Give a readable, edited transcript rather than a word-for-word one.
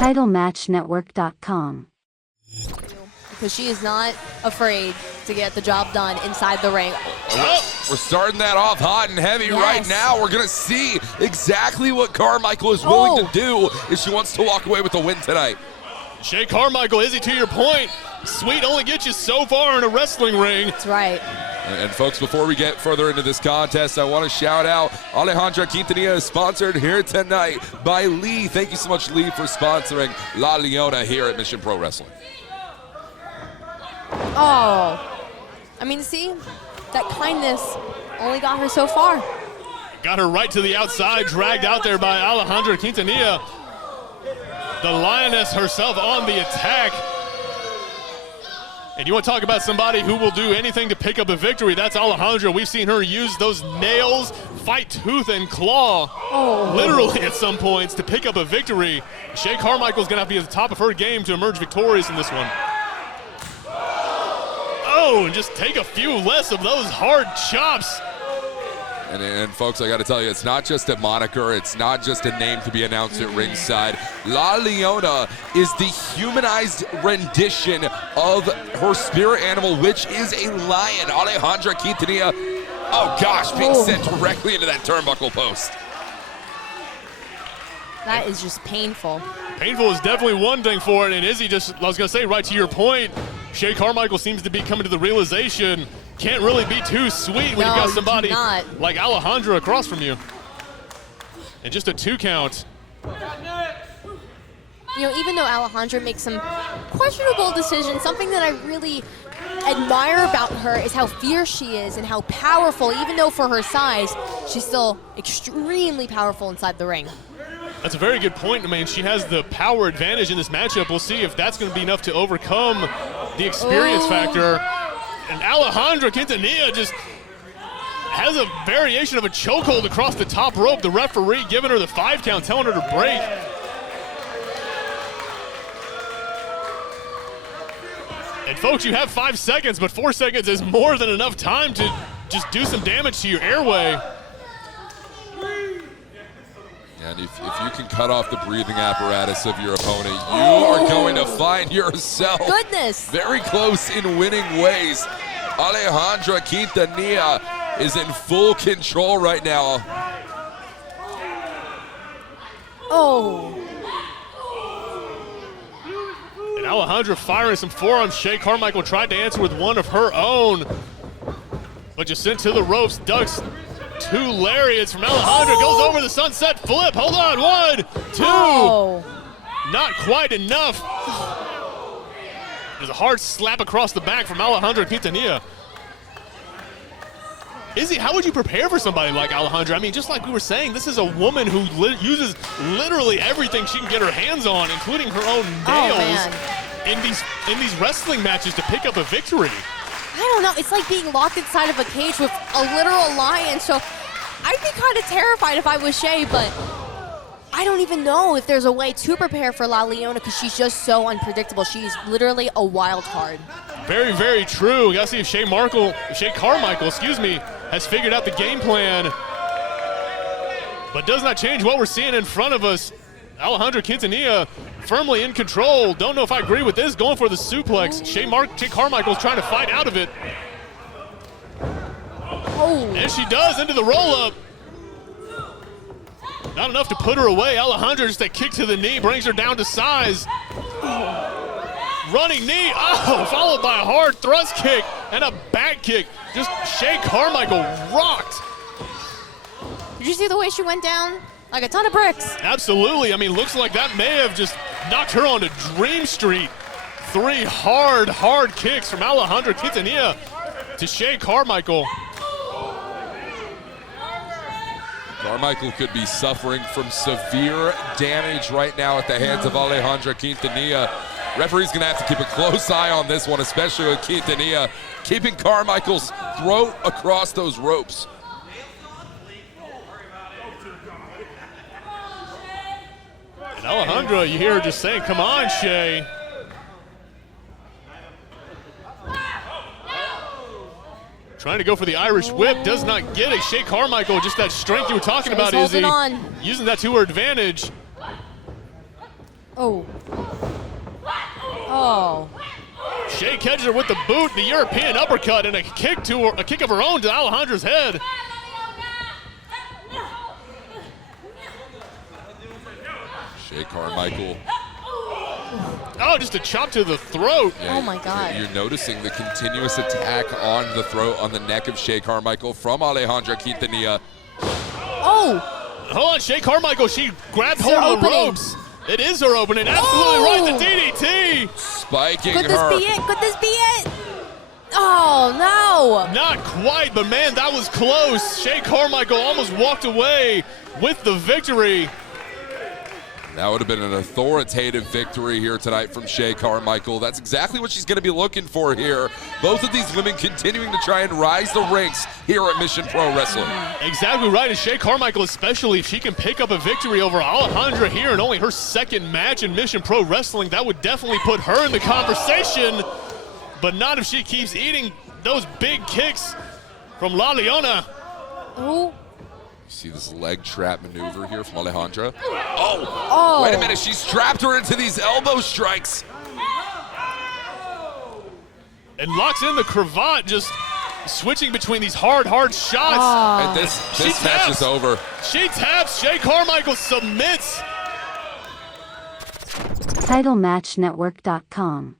TitleMatchNetwork.com. Because she is not afraid to get the job done inside the ring. We're starting that off hot and heavy right now. We're going to see exactly what Karmichael is willing to do if she wants to walk away with a win tonight. Shay Karmichael, Izzy, to your point, sweet only gets you so far in a wrestling ring. That's right. And folks, before we get further into this contest, I want to shout out Alejandra Quintanilla is sponsored here tonight by Lee. Thank you so much, Lee, for sponsoring La Leona here at Mission Pro Wrestling. Oh, I mean, see, that kindness only got her so far. Got her right to the outside, dragged out there by Alejandra Quintanilla. The Lioness herself on the attack. And you want to talk about somebody who will do anything to pick up a victory, that's Alejandra. We've seen her use those nails, fight tooth and claw, literally at some points, to pick up a victory. Shay Karmichael's going to have to be at the top of her game to emerge victorious in this one. Oh, and just take a few less of those hard chops. And folks, I got to tell you, it's not just a moniker. It's not just a name to be announced at ringside. La Leona is the humanized rendition of her spirit animal, which is a lion. Alejandra Quintanilla, oh gosh, being sent directly into that turnbuckle post. That is just painful. Painful is definitely one thing for it. And Izzy, just, I was going to say, right to your point, Shay Karmichael seems to be coming to the realization can't really be too sweet when you've got somebody like Alejandra across from you. And just a 2 count. You know, even though Alejandra makes some questionable decisions, something that I really admire about her is how fierce she is and how powerful, even though for her size, she's still extremely powerful inside the ring. That's a very good point. I mean, she has the power advantage in this matchup. We'll see if that's going to be enough to overcome the experience factor. And Alejandra Quintanilla just has a variation of a chokehold across the top rope. The referee giving her the 5 count, telling her to break. And folks, you have 5 seconds, but 4 seconds is more than enough time to just do some damage to your airway. And if you can cut off the breathing apparatus of your opponent, you are going to find yourself very close in winning ways. Alejandra Quintanilla is in full control right now. And Alejandra firing some forearms. Shay Karmichael tried to answer with one of her own, but just sent to the ropes. Ducks 2 lariats from Alejandra, goes over the sunset flip. Hold on, 1, 2. Not quite enough. There's a hard slap across the back from Alejandra Quintanilla. Izzy, how would you prepare for somebody like Alejandra? I mean, just like we were saying, this is a woman who uses literally everything she can get her hands on, including her own nails, in these wrestling matches to pick up a victory. I don't know. It's like being locked inside of a cage with a literal lion. So I'd be kind of terrified if I was Shay, but I don't even know if there's a way to prepare for La Leona because she's just so unpredictable. She's literally a wild card. Very, very true. We got to see if Shay Karmichael, has figured out the game plan. But does not change what we're seeing in front of us. Alejandra Quintanilla firmly in control. Don't know if I agree with this. Going for the suplex. Shay Karmichael's trying to fight out of it. And she does into the roll-up. Not enough to put her away. Alejandra just a kick to the knee, brings her down to size. Running knee, followed by a hard thrust kick and a back kick. Just Shay Karmichael rocked. Did you see the way she went down? Like a ton of bricks. Absolutely. I mean, looks like that may have just knocked her onto Dream Street. 3 hard kicks from Alejandra Quintanilla to Shay Karmichael. Karmichael could be suffering from severe damage right now at the hands of Alejandra Quintanilla. Referee's gonna have to keep a close eye on this one, especially with Quintanilla keeping Carmichael's throat across those ropes. And Alejandra, you hear her just saying, come on, Shay. Trying to go for the Irish whip, does not get it. Shay Karmichael, just that strength you were talking about, Izzy. Using that to her advantage. Oh. Oh. Shay catches her with the boot, the European uppercut, and a kick of her own to Alejandra's head. Shay Karmichael. Oh, just a chop to the throat. Yeah, Oh my God. You're noticing the continuous attack on the throat, on the neck of Shay Karmichael from Alejandra Quintanilla. Oh. Hold on, Shay Karmichael, she grabbed It's hold her of the opening. ropes. It is her opening, absolutely Oh. right, the DDT. Spiking Could this her. be it? Could this be it? Oh, no. Not quite, but man, that was close. Shay Karmichael almost walked away with the victory. That would have been an authoritative victory here tonight from Shay Karmichael. That's exactly what she's going to be looking for here. Both of these women continuing to try and rise the ranks here at Mission Pro Wrestling. Exactly right, and Shay Karmichael, especially if she can pick up a victory over Alejandra here in only her second match in Mission Pro Wrestling, that would definitely put her in the conversation, but not if she keeps eating those big kicks from La Leona. Oh. See this leg trap maneuver here from Alejandra. Oh. Wait a minute, she's trapped her into these elbow strikes. And locks in the cravat, just switching between these hard shots. Oh. And this She match taps. is over. She taps, Shay Karmichael submits. TitleMatchNetwork.com